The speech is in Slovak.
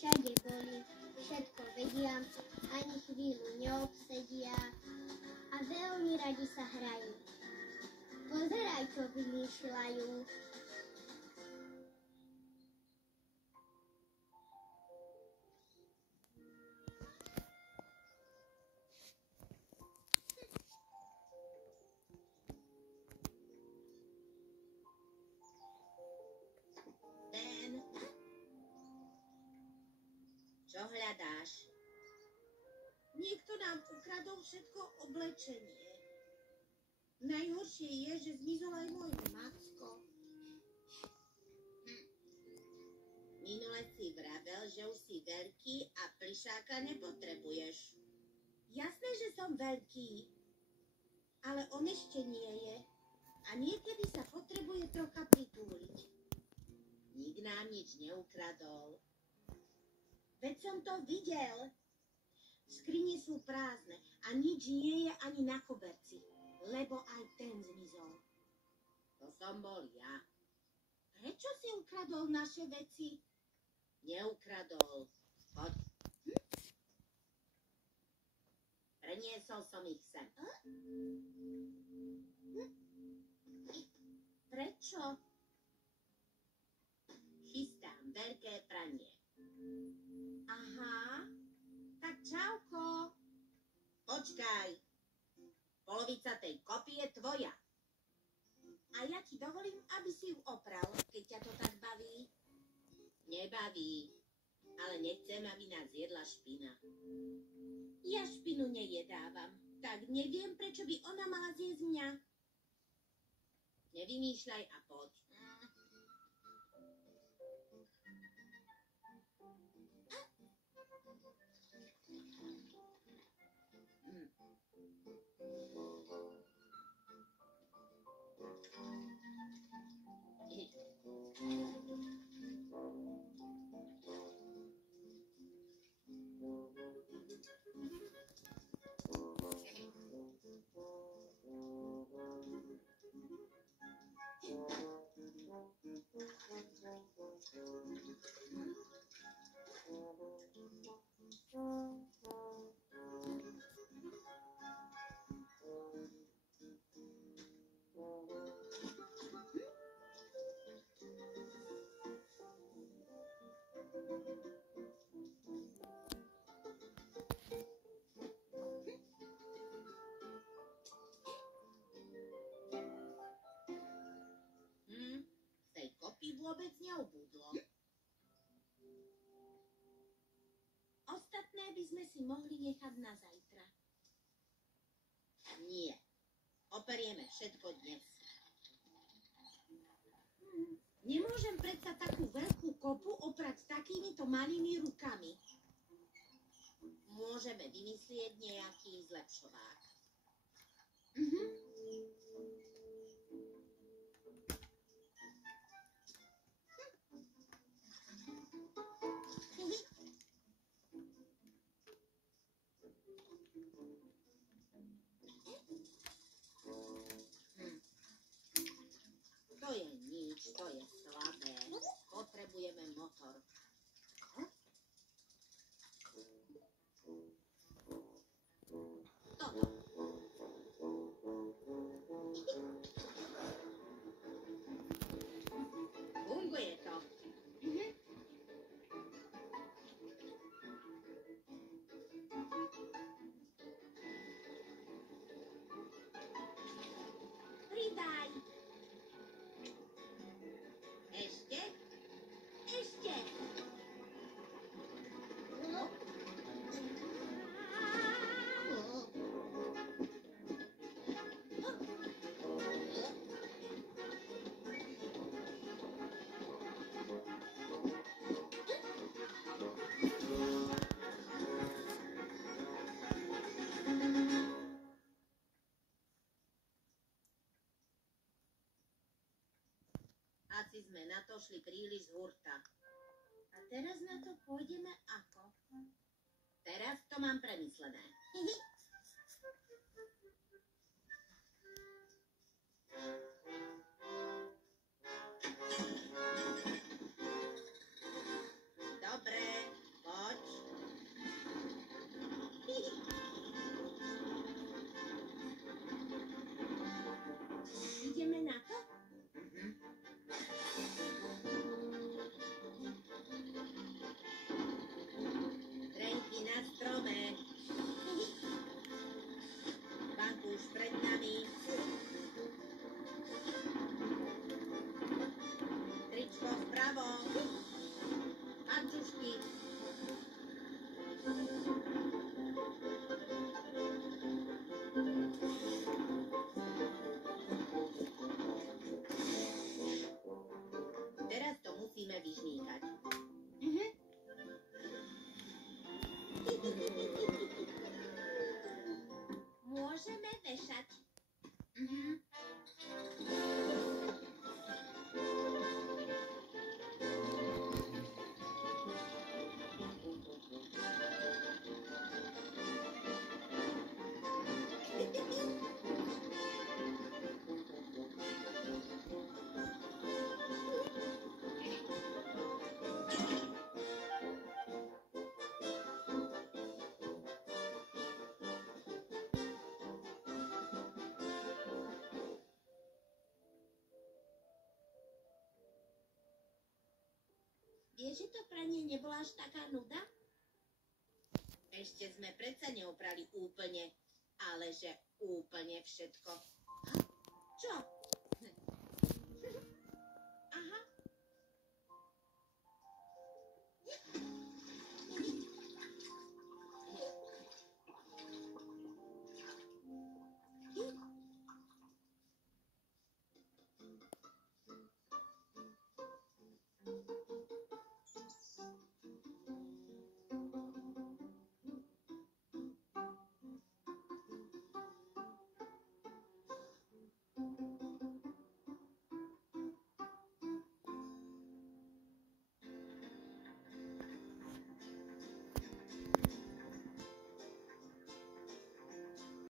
Všade boli, všetko vedia, ani chvíľu neobsedia a veľmi radi sa hrajú. Pozeraj, čo vymýšľajú. Čo hľadáš? Niekto nám ukradol všetko oblečenie. Najhoršie je, že zmizol aj môj Macko. Minule si vravel, že už si veľký a plišáka nepotrebuješ. Jasné, že som veľký, ale on ešte nie je. A niekedy sa potrebuje trocha pritúliť. Nik nám nič neukradol. Veď som to videl. Skrine sú prázdne a nič nie je ani na koberci, lebo aj ten zmizol. To som bol ja. Prečo si ukradol naše veci? Neukradol. Poď. Preniesol som ich sem. Prečo? Chystám veľké pranie. Aha, tak čauko. Počkaj. Polovica tej kopy je tvoja. A ja ti dovolím, aby si ju opral, keď ťa to tak baví. Nebaví, ale nechcem, aby nás jedla špina. Ja špinu nejedávam, tak neviem, prečo by ona mala zjesť mňa. Nevymýšľaj a poď. Vôbec neubudlo. Ostatné by sme si mohli nechať na zajtra. Nie. Operieme všetko dnes. Nemôžem predsa takú veľkú kopu oprať takýmito malými rukami. Môžeme vymyslieť nejaký zlepšovák. To je nič, to je slabé. Potrebujeme motor. Toto. Funguje to. Pridaj. Ešte? Ešte! Asi sme na to šli príliš z hurta. A teraz na to pôjdeme ako? Teraz to mám premyslené. Dobre, Vieš, že to pranie nebola až taká nuda? Ešte sme predsa neoprali úplne, ale že úplne všetko. Čo?